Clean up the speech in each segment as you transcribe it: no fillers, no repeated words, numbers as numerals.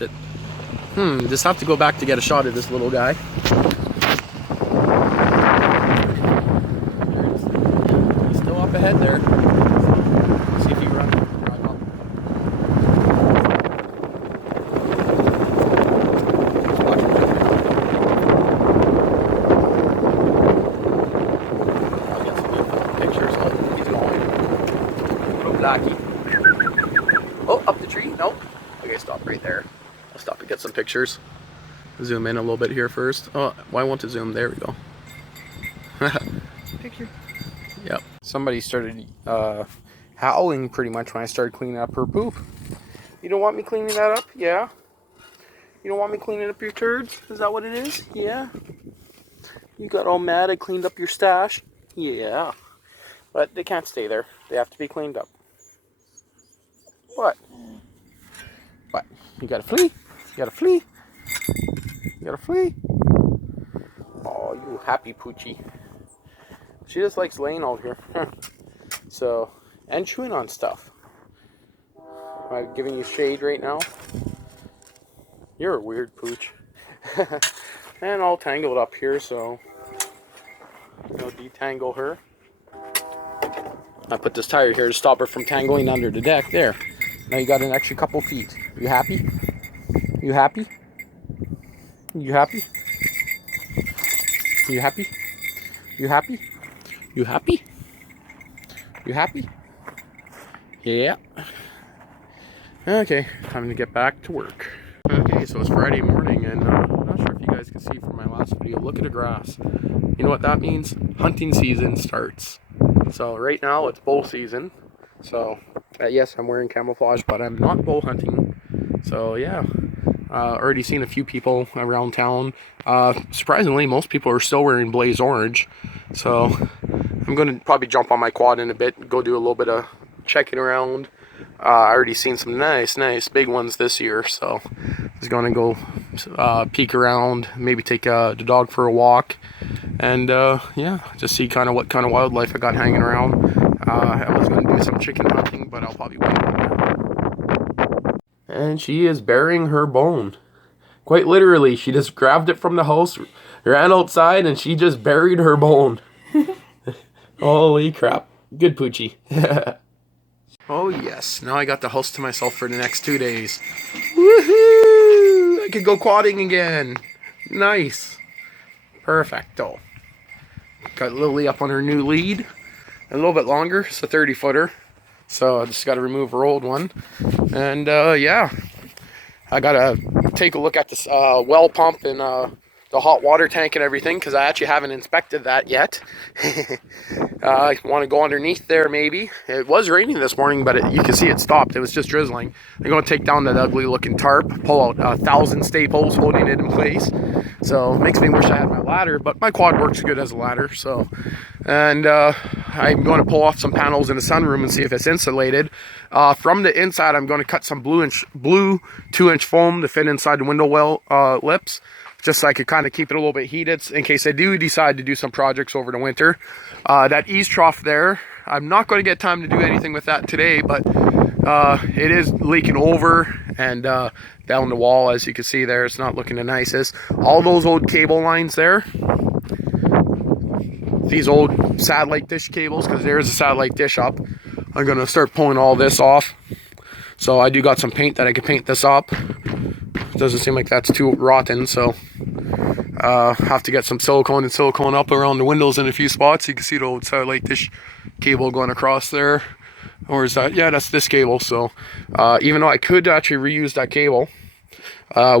it. Just have to go back to get a shot of this little guy. He's still up ahead there. See if he runs. Drive up. Watch him. I'll get some good pictures. Oh, he's going. Little blackie. Oh, up the tree? Nope. Okay, stop right there. I'll stop and get some pictures. Zoom in a little bit here first. Oh, why won't it zoom? There we go. Picture. Yep. Somebody started howling pretty much when I started cleaning up her poop. You don't want me cleaning that up? Yeah. You don't want me cleaning up your turds? Is that what it is? Yeah. You got all mad I cleaned up your stash? Yeah. But they can't stay there. They have to be cleaned up. What? What? You got a flea? You got a flea? You got a flea? Oh, you happy poochie. She just likes laying out here. So, and chewing on stuff. Am I giving you shade right now? You're a weird pooch. And all tangled up here, so I'll detangle her. I put this tire here to stop her from tangling under the deck. There. Now you got an extra couple feet. You happy? You happy? You happy? You happy? You happy? You happy? You happy? Yeah. Okay, time to get back to work. Okay, so it's Friday morning, and I'm not sure if you guys can see from my last video. Look at the grass. You know what that means? Hunting season starts. So right now it's bow season. So yes, I'm wearing camouflage, but I'm not bow hunting. So yeah. Already seen a few people around town. Surprisingly, most people are still wearing blaze orange. So I'm going to probably jump on my quad in a bit and go do a little bit of checking around. I already seen some nice big ones this year. So I was going to go peek around, maybe take the dog for a walk. And yeah, just see kind of what kind of wildlife I got hanging around. I was going to do some chicken hunting, but I'll probably wait on that. And she is burying her bone. Quite literally, she just grabbed it from the house, ran outside, and she just buried her bone. Holy crap. Good poochie. Oh yes, now I got the house to myself for the next 2 days. Woohoo! I could go quadding again. Nice. Perfecto. Got Lily up on her new lead. A little bit longer, it's a 30-footer. So I just got to remove her old one. And yeah, I got to take a look at this well pump and the hot water tank and everything, because I actually haven't inspected that yet. I want to go underneath there maybe. It was raining this morning, but you can see it stopped. It was just drizzling. I'm going to take down that ugly looking tarp, pull out 1,000 staples holding it in place. So it makes me wish I had my ladder, but my quad works good as a ladder. So, and I'm going to pull off some panels in the sunroom and see if it's insulated. From the inside, I'm going to cut some blue 2-inch foam to fit inside the window well lips, just so I could kind of keep it a little bit heated in case I do decide to do some projects over the winter. That ease trough there, I'm not going to get time to do anything with that today, but it is leaking over and down the wall, as you can see there. It's not looking the nicest. All those old cable lines there, these old satellite dish cables, because there's a satellite dish up, I'm going to start pulling all this off. So I do got some paint that I can paint this up. Doesn't seem like that's too rotten, so have to get some silicone up around the windows in a few spots. You can see the old satellite dish cable going across there. Or is that? Yeah, that's this cable. So even though I could actually reuse that cable,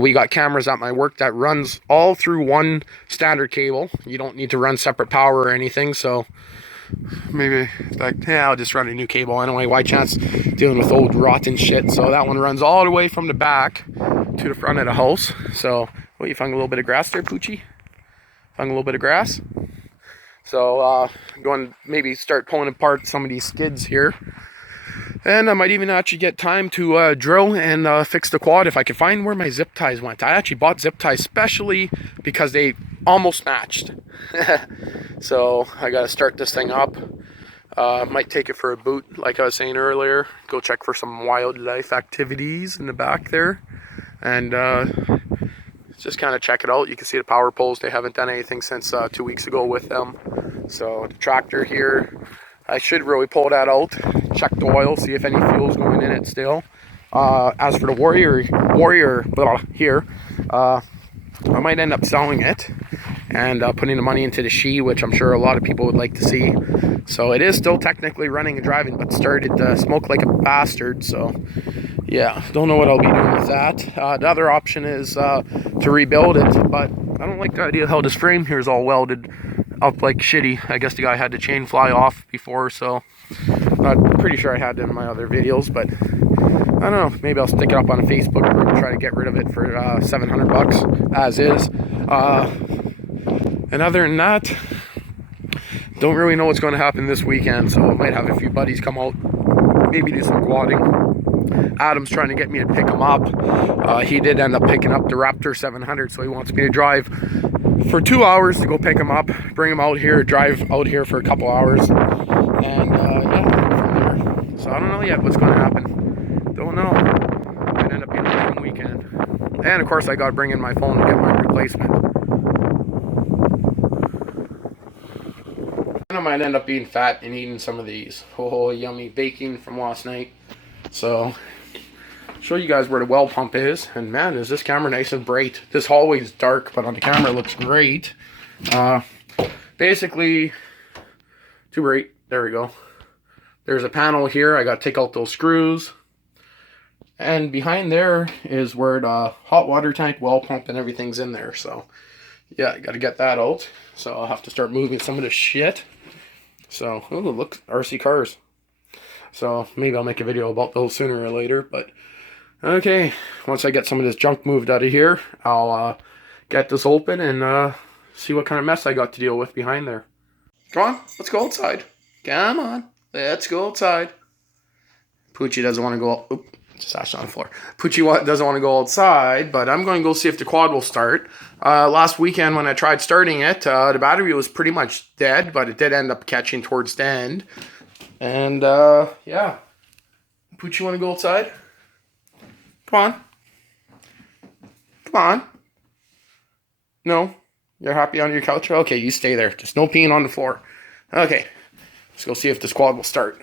we got cameras at my work that runs all through one standard cable. You don't need to run separate power or anything. So maybe like, yeah, I'll just run a new cable anyway. Why chance dealing with old rotten shit? So that one runs all the way from the back to the front of the house. So, well, you found a little bit of grass there, Poochie? Found a little bit of grass. So I'm going to maybe start pulling apart some of these skids here. And I might even actually get time to drill and fix the quad if I can find where my zip ties went. I actually bought zip ties specially because they almost matched. So I got to start this thing up. Might take it for a boot, like I was saying earlier. Go check for some wildlife activities in the back there. and just kind of check it out. You can see the power poles. They haven't done anything since 2 weeks ago with them. So the tractor here, I should really pull that out, check the oil, see if any fuel's going in it still. As for the Warrior here, I might end up selling it and putting the money into the She, which I'm sure a lot of people would like to see. So it is still technically running and driving, but started to smoke like a bastard. So yeah, don't know what I'll be doing with that. The other option is to rebuild it, but I don't like the idea how this frame here is all welded up like shitty. I guess the guy had the chain fly off before, so I'm pretty sure I had it in my other videos, but I don't know, maybe I'll stick it up on a Facebook group and try to get rid of it for $700 as is. And other than that, don't really know what's going to happen this weekend, so I might have a few buddies come out, maybe do some quadding. Adam's trying to get me to pick him up. He did end up picking up the Raptor 700, so he wants me to drive for 2 hours to go pick him up, bring him out here, drive out here for a couple hours, and yeah, from there. So I don't know yet what's going to happen. Don't know. Might end up being a long weekend. And of course I got to bring in my phone to get my replacement. And I might end up being fat and eating some of these. Oh, yummy bacon from last night. So, show you guys where the well pump is. And man, is this camera nice and bright. This hallway is dark, but on the camera it looks great. Basically, too bright. There we go. There's a panel here. I got to take out those screws. And behind there is where the hot water tank, well pump, and everything's in there. So, yeah, I got to get that out. So I'll have to start moving some of this shit. So, oh, look, RC cars. So maybe I'll make a video about those sooner or later. But okay, once I get some of this junk moved out of here, I'll get this open and see what kind of mess I got to deal with behind there. Come on, let's go outside. Come on, let's go outside. Poochie doesn't want to go. Oop, just ashed on the floor. Poochie doesn't want to go outside, but I'm going to go see if the quad will start. Last weekend when I tried starting it, the battery was pretty much dead, but it did end up catching towards the end. And yeah, Poochie, want to go outside? Come on. Come on. No? You're happy on your couch? Okay, you stay there. Just no peeing on the floor. Okay, let's go see if the squad will start.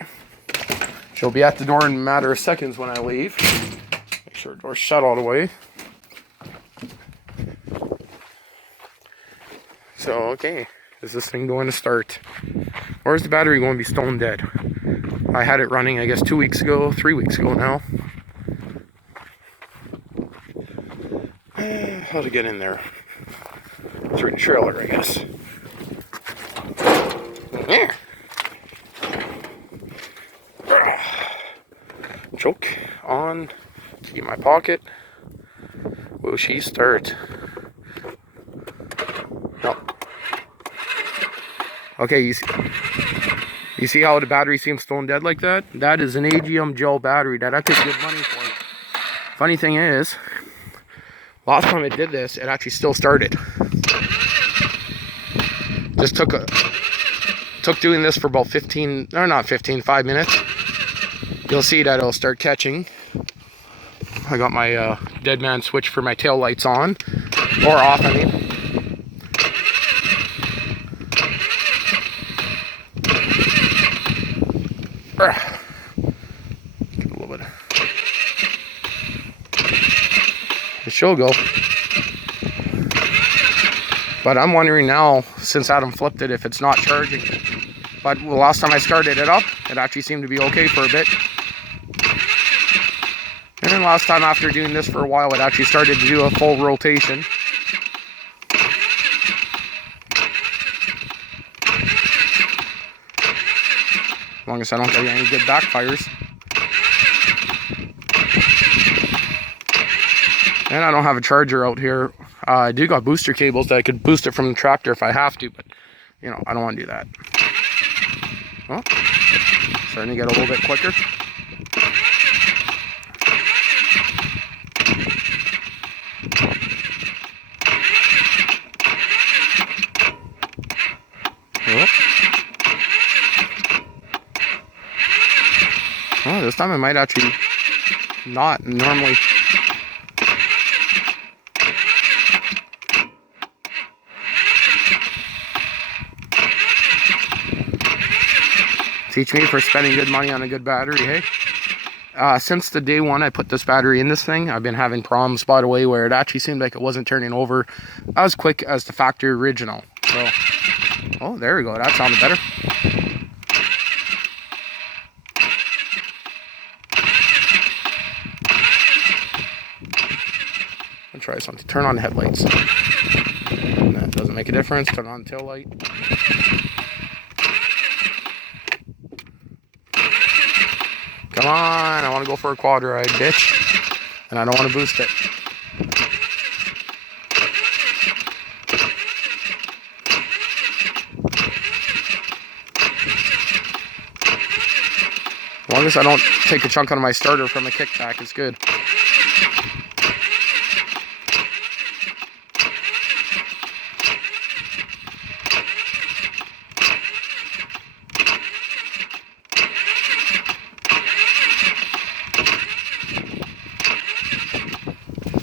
She'll be at the door in a matter of seconds when I leave. Make sure the door's shut all the way. So, okay, is this thing going to start? Or is the battery going to be stone dead? I had it running, I guess, 2 weeks ago, 3 weeks ago now. How to get in there? Through the trailer, I guess. There. Choke on. Key in my pocket. Will she start? No. Okay, you see how the battery seems stone dead like that? That is an AGM gel battery that I paid good money for. Funny thing is, last time it did this, it actually still started. Just took doing this for about 5 minutes. You'll see that it'll start catching. I got my dead man switch for my tail lights on, or off, I mean. Give it a little bit. It should go. But I'm wondering now, since Adam flipped it, if it's not charging. But the last time I started it up, it actually seemed to be okay for a bit. And then last time after doing this for a while, it actually started to do a full rotation. As long as I don't get any good backfires. And I don't have a charger out here. I do got booster cables that I could boost it from the tractor if I have to, but you know, I don't want to do that. Well, starting to get a little bit quicker. Oh, this time I might actually not normally. Teach me for spending good money on a good battery, hey? Since the day one I put this battery in this thing, I've been having problems, by the way, where it actually seemed like it wasn't turning over as quick as the factory original. So, oh, there we go. That sounded better. I'll try something. Turn on the headlights. That doesn't make a difference. Turn on the tail light. Come on, I want to go for a quad ride, bitch. And I don't want to boost it. As long as I don't take a chunk out of my starter from a kickback, it's good.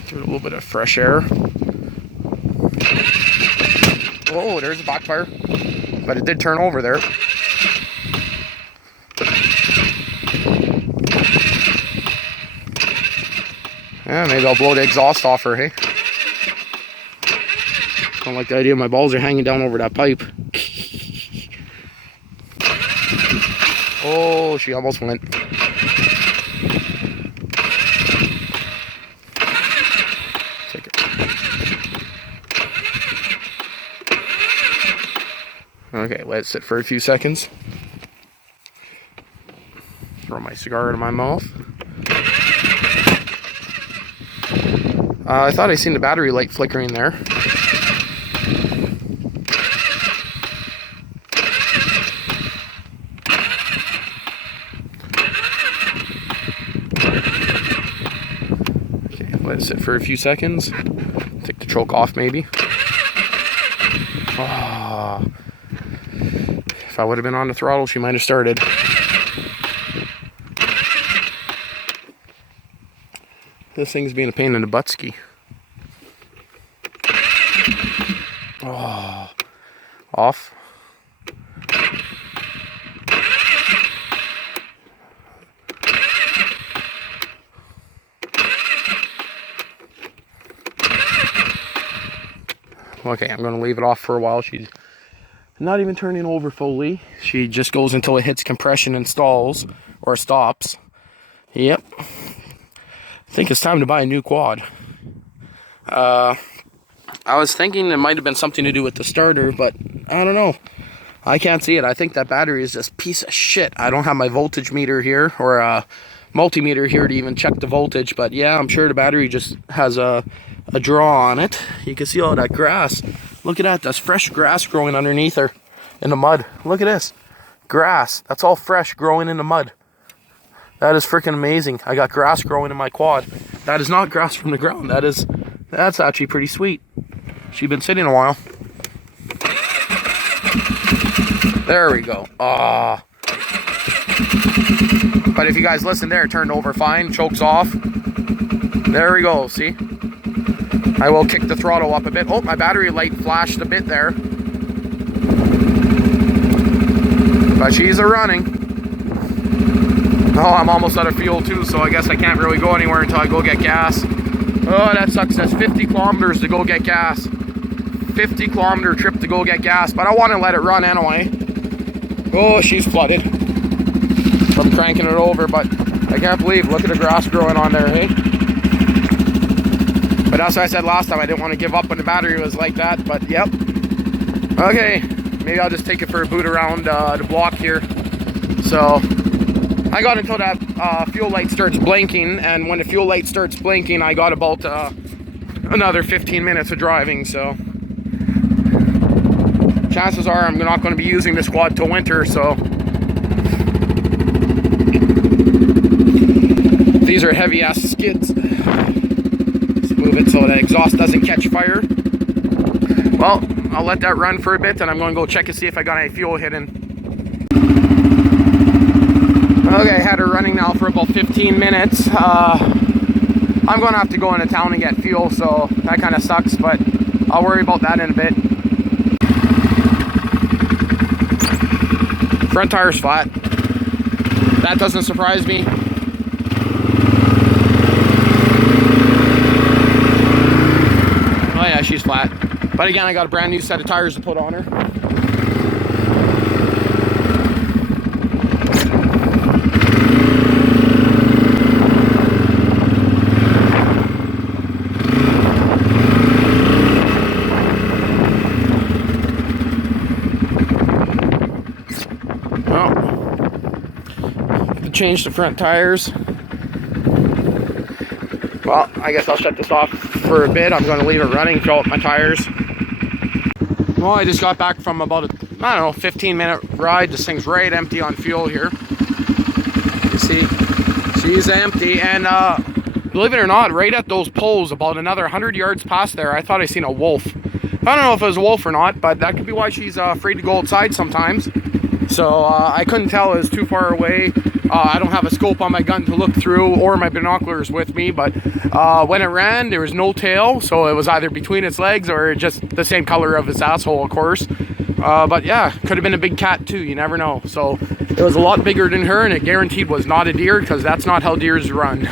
Give it a little bit of fresh air. Oh, there's a backfire. But it did turn over there. Yeah, maybe I'll blow the exhaust off her, hey? Don't like the idea my balls are hanging down over that pipe. Oh, she almost went. Take it. Okay, let it sit for a few seconds. Throw my cigar into my mouth. I thought I seen the battery light flickering there. Okay, let it sit for a few seconds. Take the choke off maybe. Oh. If I would have been on the throttle, she might have started. This thing's being a pain in the butt ski. Oh, off. Okay, I'm going to leave it off for a while. She's not even turning over fully. She just goes until it hits compression and stalls or stops. Yep. I think it's time to buy a new quad. I was thinking it might have been something to do with the starter, but I don't know. I can't see it. I think that battery is just a piece of shit. I don't have my voltage meter here or a multimeter here to even check the voltage, but yeah, I'm sure the battery just has a draw on it. You can see all that grass. Look at that. That's fresh grass growing underneath her in the mud. Look at this. Grass. That's all fresh growing in the mud. That is freaking amazing. I got grass growing in my quad. That is not grass from the ground. That's actually pretty sweet. She's been sitting a while. There we go. Ah. But if you guys listen there, it turned over fine. Chokes off. There we go. See? I will kick the throttle up a bit. Oh, my battery light flashed a bit there. But she's running. Oh, I'm almost out of fuel too, so I guess I can't really go anywhere until I go get gas. Oh, that sucks. That's 50 kilometers to go get gas. 50-kilometer trip to go get gas, but I want to let it run anyway. Oh, she's flooded. So I'm cranking it over, but I can't believe, look at the grass growing on there, hey? But that's what I said last time. I didn't want to give up when the battery was like that, but yep. Okay, maybe I'll just take it for a boot around the block here. So I got until that fuel light starts blinking, and when the fuel light starts blinking, I got about another 15 minutes of driving, so chances are I'm not going to be using this quad till winter, so these are heavy-ass skids. Let's move it so the exhaust doesn't catch fire. Well, I'll let that run for a bit, and I'm going to go check and see if I got any fuel hidden. Okay, I had her running now for about 15 minutes. I'm going to have to go into town and get fuel, so that kind of sucks, but I'll worry about that in a bit. Front tire's flat. That doesn't surprise me. Oh yeah, she's flat. But again, I got a brand new set of tires to put on her. Change the front tires. Well, I guess I'll shut this off for a bit. I'm going to leave it running, fill up my tires. Well, I just got back from about a, I don't know, 15-minute ride. This thing's right empty on fuel here. You see, she's empty. And believe it or not, right at those poles, about another 100 yards past there, I thought I seen a wolf. I don't know if it was a wolf or not, but that could be why she's afraid to go outside sometimes. So I couldn't tell, it was too far away. I don't have a scope on my gun to look through or my binoculars with me, but when it ran, there was no tail, so it was either between its legs or just the same color of its asshole, of course. But yeah, could have been a big cat too, you never know. So it was a lot bigger than her, and it guaranteed was not a deer, because that's not how deers run.